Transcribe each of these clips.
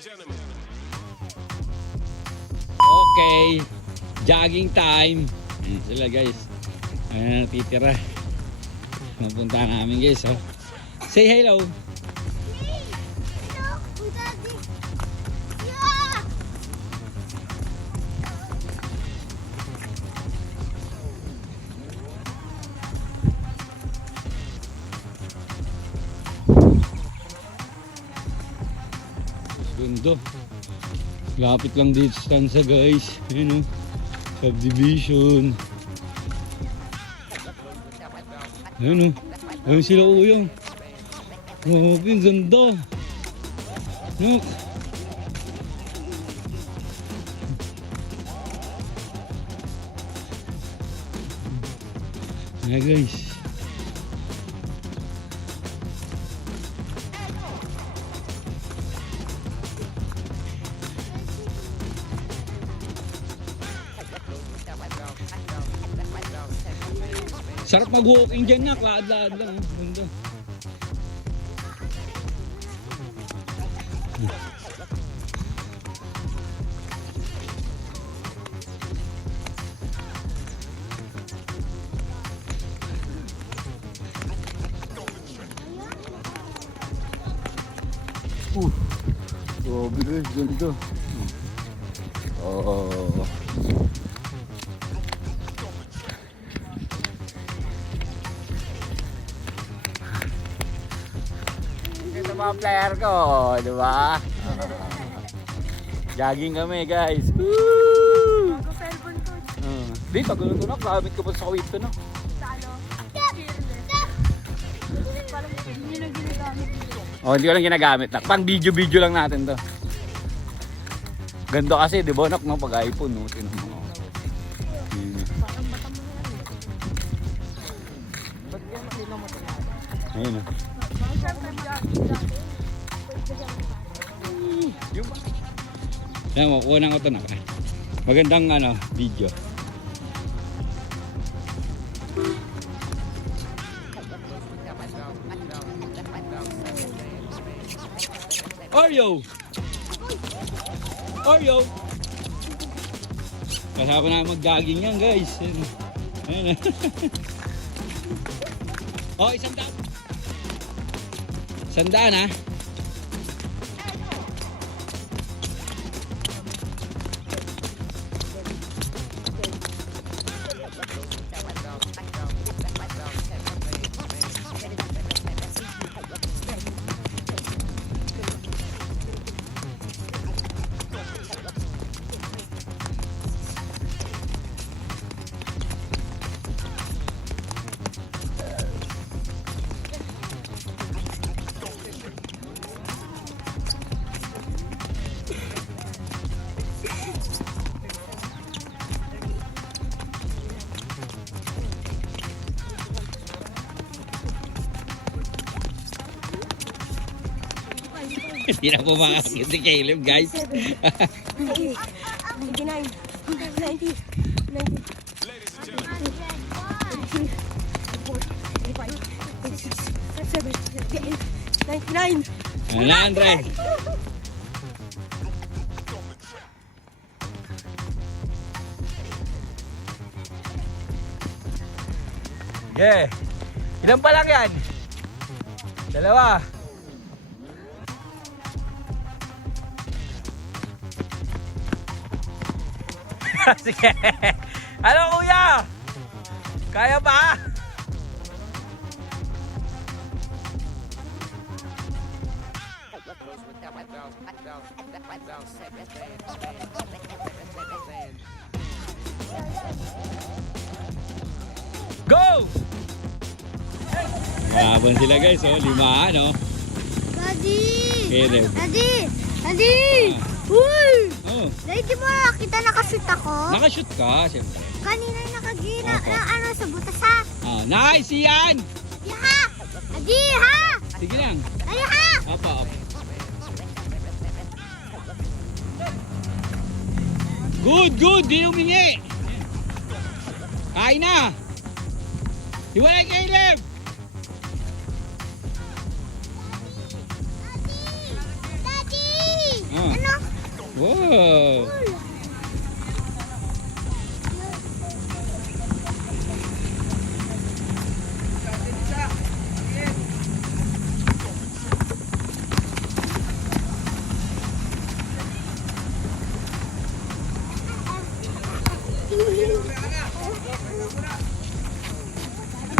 Okay, jogging time. Ayan sila guys. Ayan natitira. Napunta namin guys. Oh. Say hello. Ganda. Lapit lang dito stanza guys. Ayan o. Subdivision. Ayan o. Ayan sila uyang. Grabe, ang ganda. Look. Ayan guys. Sarap mag-walking dyan na, laad-laad lang. Ganda. Grabe guys, ganda. Oh. Ito mga player ko, di ba? Jogging kami guys. Woo! Mag-cellphone ko. Di, pag-unutunak, gamit ko pa sa kawit ko na. Sa ano? Parang hindi nyo na ginagamit dito. Oh, hindi ko lang ginagamit. Pang video-video lang natin to. Ganda kasi, di ba, nak, no? Pag iPhone, no? Tinan mo. Parang mata mo na yan. Ba't kaya makina mo ito na? Ayun, no? Yan, makuha ko ito na. Magandang ano, video. Oreo! Oreo! Kasama na mag-jogging yan guys. Ayun. Oh, 100. 100 ha. Hindi na po makakakit si Caleb guys. 99, 90, 99. 100. Yeah. Ilan pa lang yan? 2. Sige. Ano kuya? Kaya ba? Go! Mahabang sila guys, oh. 5, no? Daddy! Caleb. Daddy! Daddy! Uy! Oh. Daddy mo, kita nakashoot ako. Nakashoot ka, siyempre. Kanina yung nakagina Opo. na ano sa butas ha. Ah, nice! Yan! Di ha! Daddy ha! Sige lang. Daddy ha! Opo, opo. Good, good! Di humingi! Kain na! Hiwalay Caleb! Daddy! Ah. Wow!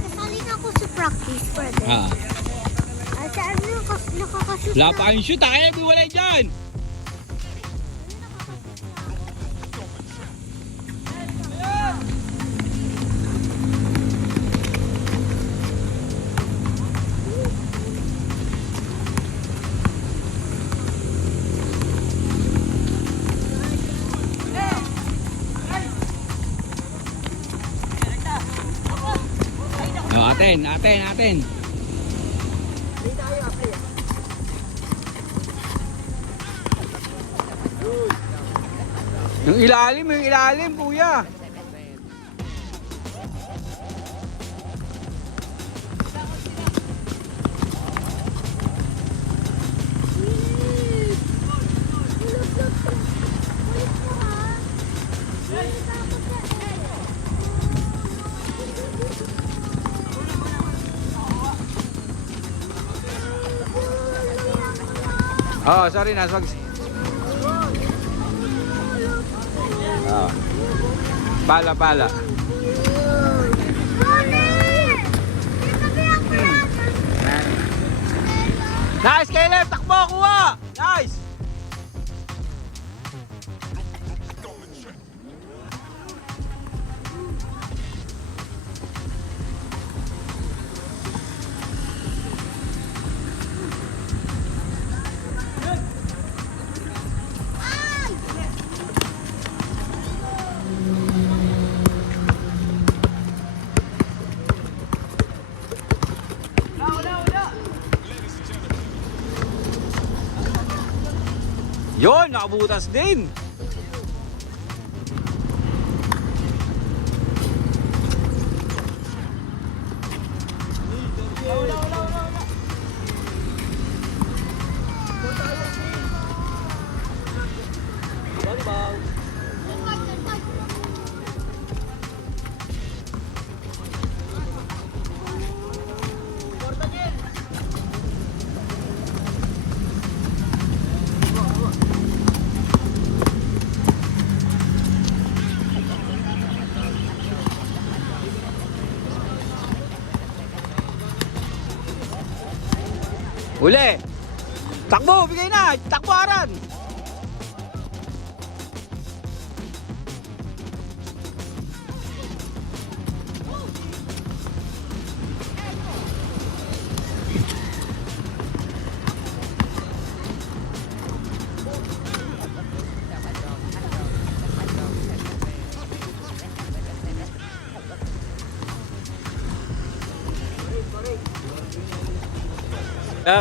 Kasali na ako sa practice, pwede. Ah. At saan nakakashoot Wala na? pa kayong shoot, kaya biwalay dyan! Oh, atin. Yung ilalim, kuya. Oh, sorry na, swag. Oh. Pala. Nice, Caleb! Takbo, kuha! Nice! Yon, nakabutas din. Uli. Takbo, bigay na. Takbo, Aran.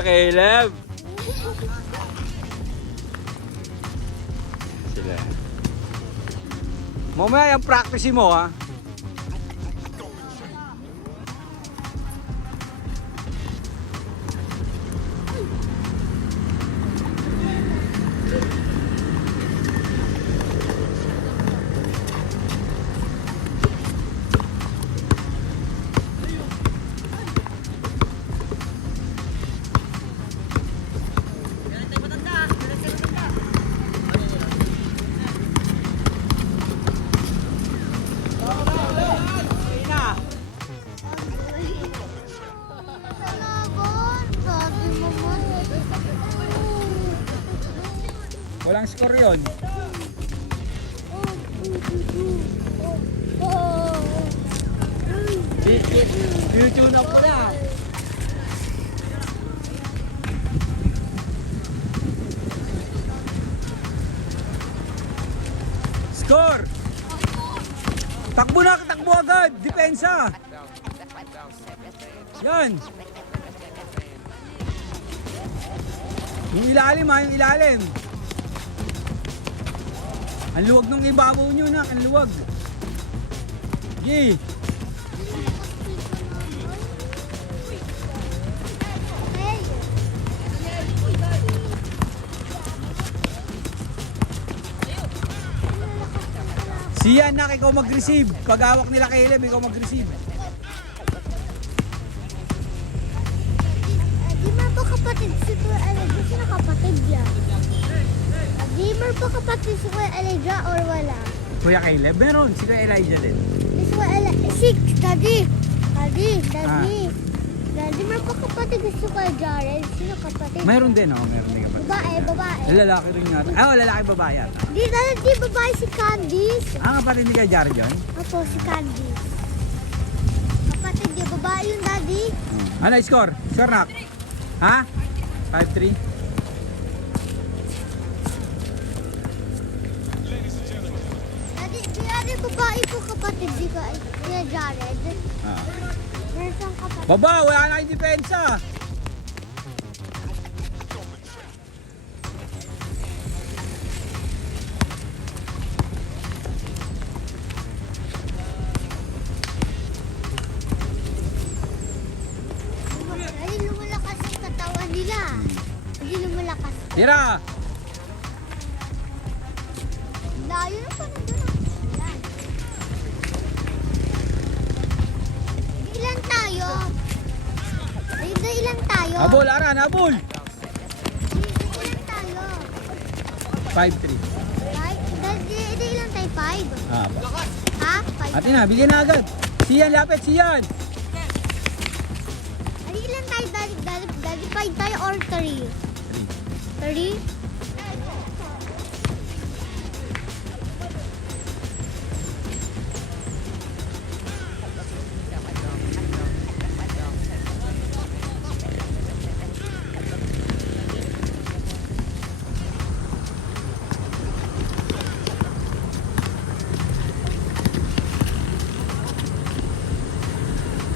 Caleb. Sila. Mamaya yung practice mo, ha. Walang score yun. YouTube na pala. Score! Takbo na, takbo agad! Depensa! Yan! Yung ilalim ha, yung ilalim! Ang luwag ng ibabaw nyo na, ang luwag! Yay! Si Yanak, ikaw mag-receive. Pag hawak nila Caleb, ikaw mag-receive. Di mo ba kapatid si Kuya Elijah? Sino kapatid yan? Di mo ba kapatid si Kuya Elijah or wala? Kuya Caleb, meron. Si Kuya Elijah din. Si Kuya Elijah. Si Daddy. Daddy, mo ba kapatid si Kuya Jared? Sino kapatid? Meron din, oh. Meron din kapatid. Babae. Lalaki rin yata. Ah, lalaki babae yata. Di babae si Candice. Ah, kapatid ni Kuya Jared yun? Apo, si Candice. Kapatid niya, babae yung daddy. Ano, score? Score, Nak? Ha? 5-3? Daddy, di babae ko kapatid di ko Kuya Jared. Ah. Meron siyang kapatid. Baba, wala na kayong depensa. Ay, lumalakas yung katawan nila. Hindi lumalakas. Tira! Layo na pa na doon. Yan. Ilan tayo? Ilan tayo? Habol, Aran, habol! Ilan tayo? 5-3. Five? Ilan tayo? Five? Ah, Ha? Five? ate na, bigyan na agad. Siyan, lapit, siyan! Ay, ilan tayo? Daddy, five tayo or three? Three?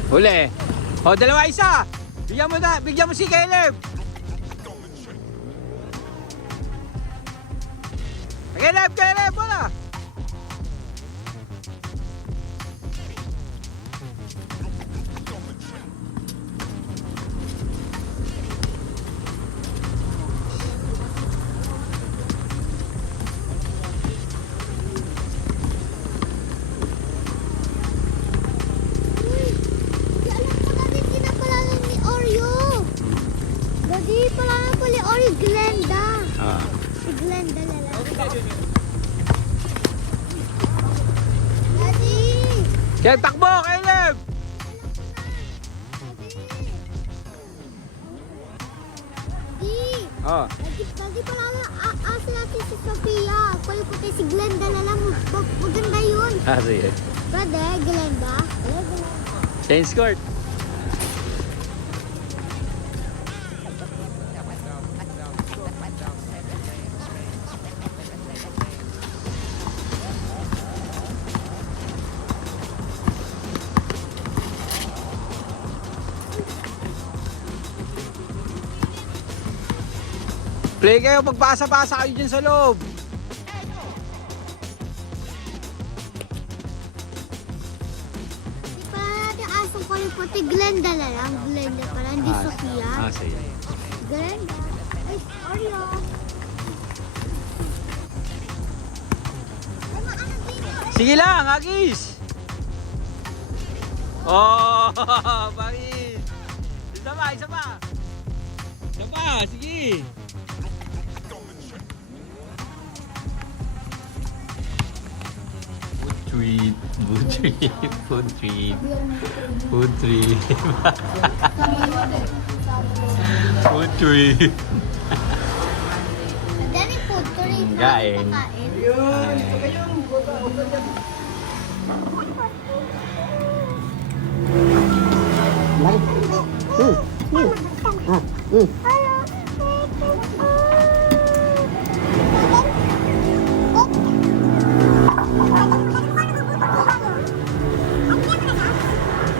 Huli. O, dalawa isa. Bigyan mo si Caleb. Caleb, wala. Uy, di alam ko na din pinapalanan ni Oreo. Daddy, palanan ko ni Oreo Glenda. Ah. Si Glenda lalaki. Daddy! Caleb, takbo, Caleb. Daddy! Oh. Daddy, palanan asa natin si Sophia. Kuya puti si Glenda na lang. Maganda yun. Ah, sige. Pwede, Glenda. Change court. Play kayo, pagpasa-pasa kayo dyan sa loob. Di pala natin asong kuya puti. Glenda na lang. Glenda pala, hindi Sophia. sige. Glenda. Ay, Oreo. Ay, maano dito? Sige lang, Agis. Oh, Bagis. Isa pa. Isa pa, sige. Food trip. Food trip. Dali food ko rin. Kain.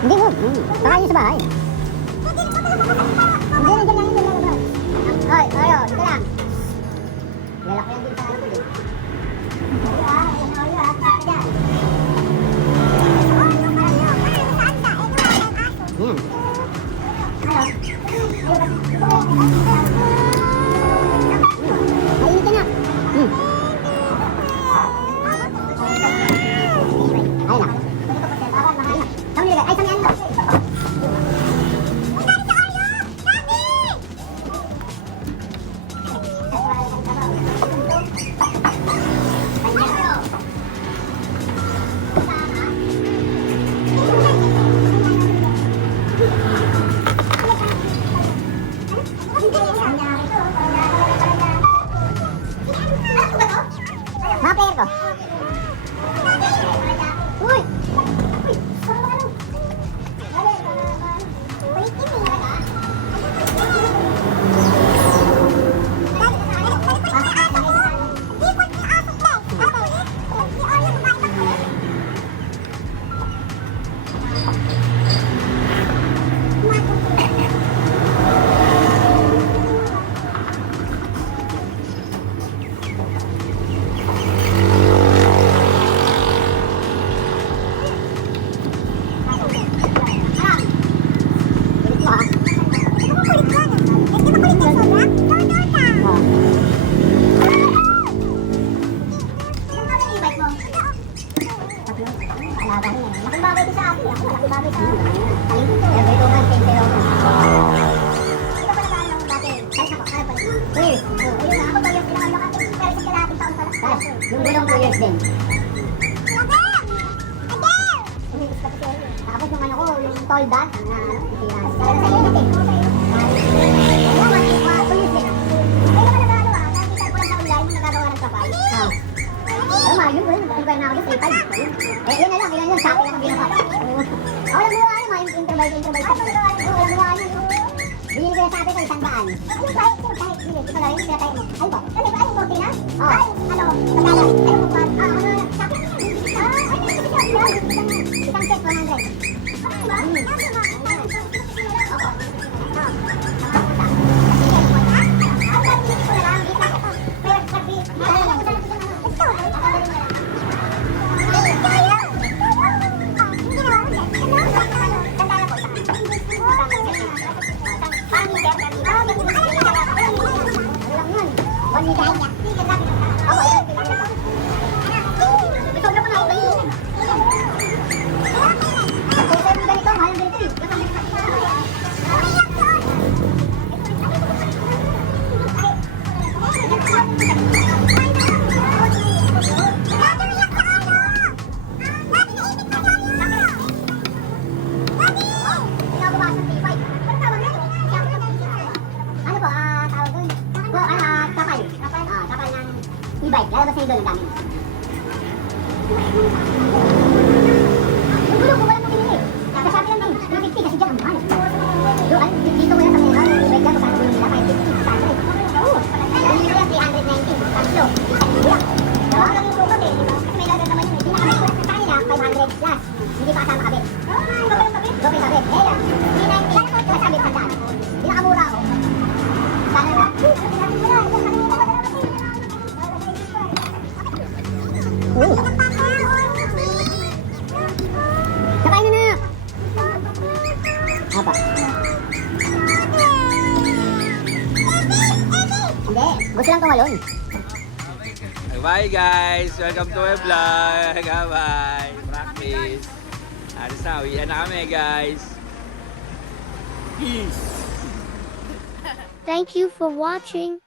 Hindi ko. Saka yun sa bahay. Hindi na dyan lang yung lalabas. Ay, ayo, dito lang. Lalaki yan din sa akin eh. Yan. Ayun ka na. ko. Uy! Uy! Parang ano? Waiting eh. Malaking bagay din sa akin. Ako malaking bagay sa akin. Alin ko. Pero ito man, 10 pero. Ito pala ba ang dati? Kahit ako, kaya pala. Ayun na, ako ba yung pinakalakas? Pero sa kalating taon pala. Yung gulong 2 years din. Tapos yung ano ko, yung tall dot, na ano, itingas. Kaya sa iyo natin. Oo, 2 years din. Kaya pala ba ano ah, nakikita ko lang sa online, nagagawa ng kapal. Pero mahal yun, nag-buy na ako yung 3.5. Eh, yun na lang, ilan yun, sabi lang ang ginawa. Ako lang gumawa yun, mga intervise. Oo, walang gumawa yun. Binili ko yung sabi ko, 100. Kahit, binili, ito lang yun, pinatay mo. Ay ba? Ano ba, yung 40 na? Oo. Ano, magkala? Ay, yung magkala? Ano, sabi ko yun. Isang set, 100. E-bike, lalabas na yung doon ang dami. Yung gulong ko, walang mo pinili. Nakasabi lang din, 250 kasi dyan ang mahal. Yung ano, dito mo yan sa mga yung e-bike lang, magkano binili nila, 550, 600. Oo, binili ko yan, 390, tatlo. Diba? Lang yung sukat eh, diba? Kasi may lagat naman yun eh. Pinakabit sa kanila, 500 plus. Hindi pa kasama kabit. Gopay kabit. Eh yan, 390, kasabit sa daan. Pinakamura ako. Sana na. Sakay na na! Apa? Hindi, gusto lang tumalon. Bye guys! Welcome to my vlog! Bye! Practice! Alis na, uwian na kami guys! Peace! Thank you for watching.